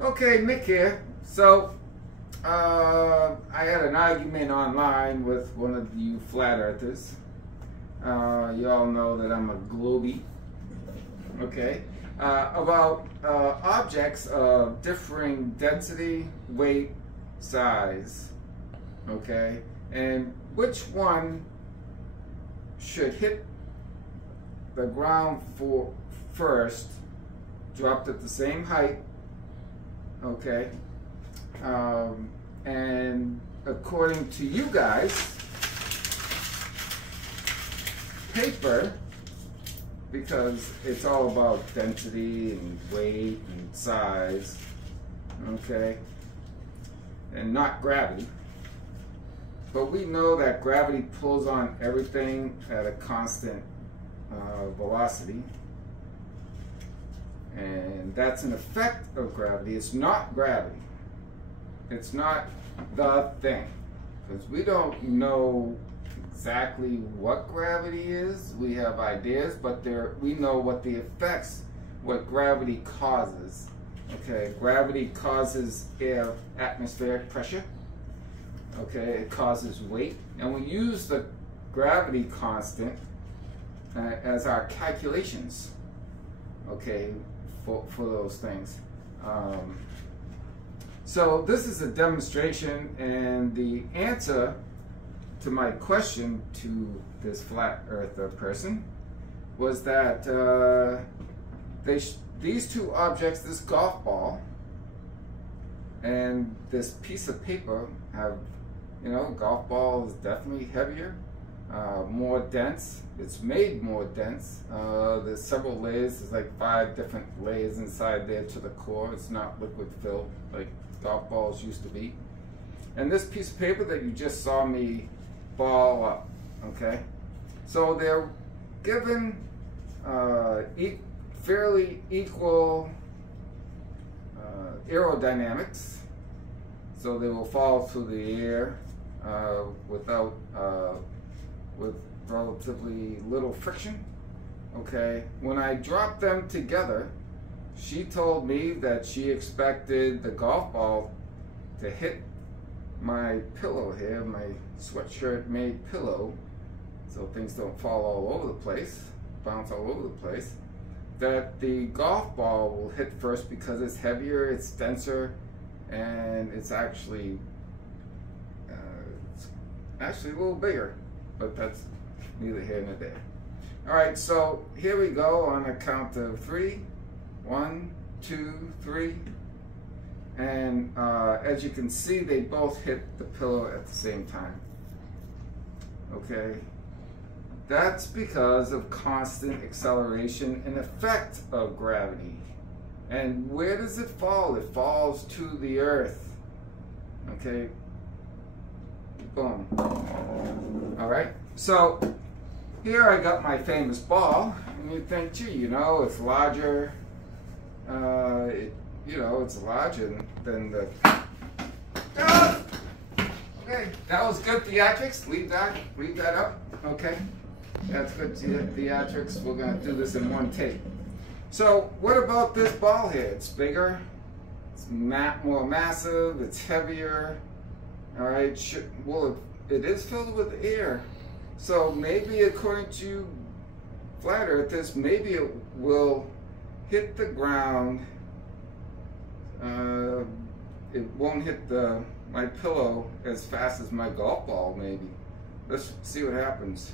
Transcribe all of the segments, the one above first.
Okay, Mick here. So, I had an argument online with one of you flat earthers. You all know that I'm a globie. Okay, about objects of differing density, weight, size. Okay, and which one should hit the ground first, dropped at the same height. Okay, and according to you guys, paper, because it's all about density and weight and size, okay, and not gravity. But we know that gravity pulls on everything at a constant velocity. And that's an effect of gravity. It's not gravity. It's not the thing. Because we don't know exactly what gravity is. We have ideas, but we know what the effects, what gravity causes. Okay, gravity causes atmospheric pressure. Okay, it causes weight. And we use the gravity constant as our calculations. Okay, for those things. So this is a demonstration, and the answer to my question to this flat earther person was that these two objects, this golf ball and this piece of paper, have, you know, golf ball is definitely heavier, more dense. It's made more dense. There's several layers. There's like 5 different layers inside there to the core. It's not liquid filled like golf balls used to be. And this piece of paper that you just saw me ball up, okay? So they're given fairly equal aerodynamics. So they will fall through the air with relatively little friction. Okay, when I dropped them together, she told me that she expected the golf ball to hit my pillow here, my sweatshirt made pillow, so things don't fall all over the place, bounce all over the place, that the golf ball will hit first because it's heavier, it's denser, and it's actually a little bigger, but that's neither here nor there. All right, so here we go on a count of 3. 1, 2, 3. And as you can see, they both hit the pillow at the same time. Okay, that's because of constant acceleration and effect of gravity. And where does it fall? It falls to the earth. Okay, boom. All right, so here I got my famous ball, and you think, gee, you know, it's larger. It's larger than the. Ah! Okay, that was good theatrics. Leave that up. Okay, that's good theatrics. We're gonna do this in one take. So, what about this ball here? It's bigger. It's more massive. It's heavier. All right. Well, it is filled with air. So maybe, according to flat earthers, maybe it will hit the ground. It won't hit my pillow as fast as my golf ball, maybe. Let's see what happens.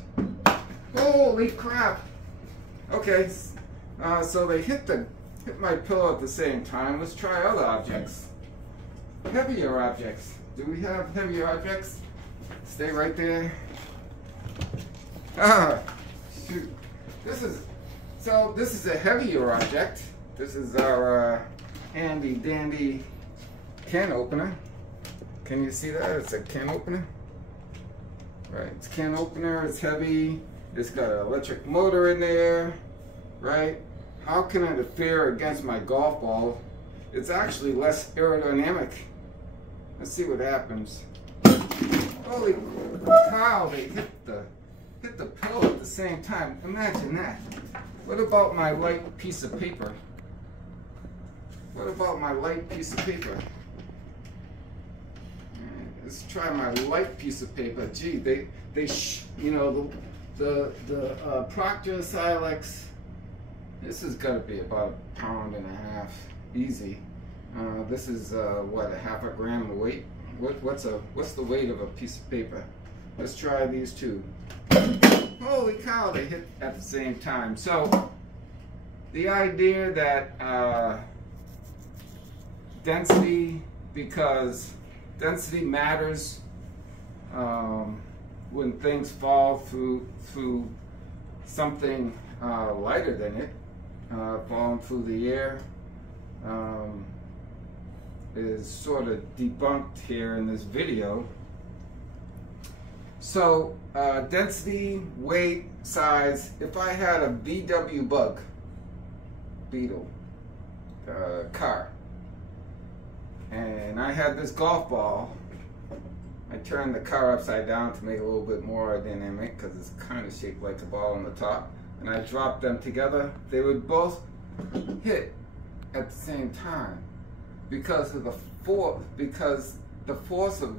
Holy crap! Okay, so they hit my pillow at the same time. Let's try other objects. Heavier objects. Do we have heavier objects? Stay right there. Shoot. This is a heavier object. This is our handy dandy can opener. Can you see that? It's a can opener. Right, it's a can opener, it's heavy, it's got an electric motor in there, right? How can it interfere against my golf ball? It's actually less aerodynamic. Let's see what happens. Holy cow, they hit the pillow at the same time. Imagine that. What about my light piece of paper? What about my light piece of paper? Let's try my light piece of paper. Gee, you know, the Proctor Silex. This is gonna be about 1.5 pounds, easy. This is what, 1/2 gram weight? What's the weight of a piece of paper? Let's try these two. Holy cow! They hit at the same time. So the idea that density, because density matters when things fall through something lighter than it, falling through the air, is sort of debunked here in this video. So density, weight, size. If I had a VW bug, beetle, car, and I had this golf ball, I turned the car upside down to make it a little bit more dynamic because it's kind of shaped like a ball on the top, and I dropped them together, they would both hit at the same time because of the force of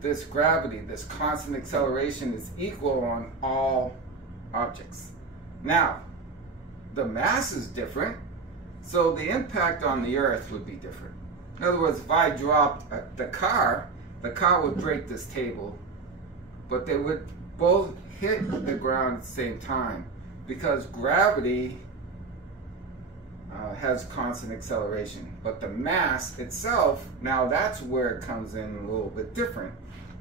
this gravity, this constant acceleration, is equal on all objects. Now, the mass is different, so the impact on the earth would be different. In other words, if I dropped the car would break this table, but they would both hit the ground at the same time because gravity has constant acceleration. But the mass itself, now that's where it comes in a little bit different,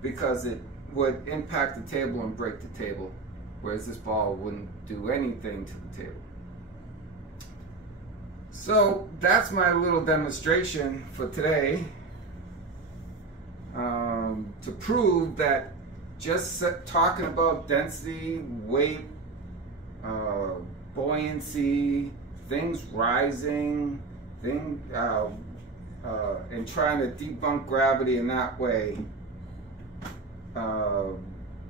because it would impact the table and break the table, whereas this ball wouldn't do anything to the table. So that's my little demonstration for today, to prove that just talking about density, weight, buoyancy, things rising, and trying to debunk gravity in that way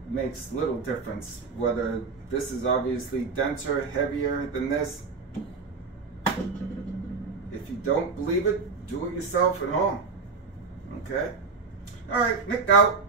makes little difference. Whether this is obviously denser, heavier than this. If you don't believe it, do it yourself at home. Okay? All right, Nick out.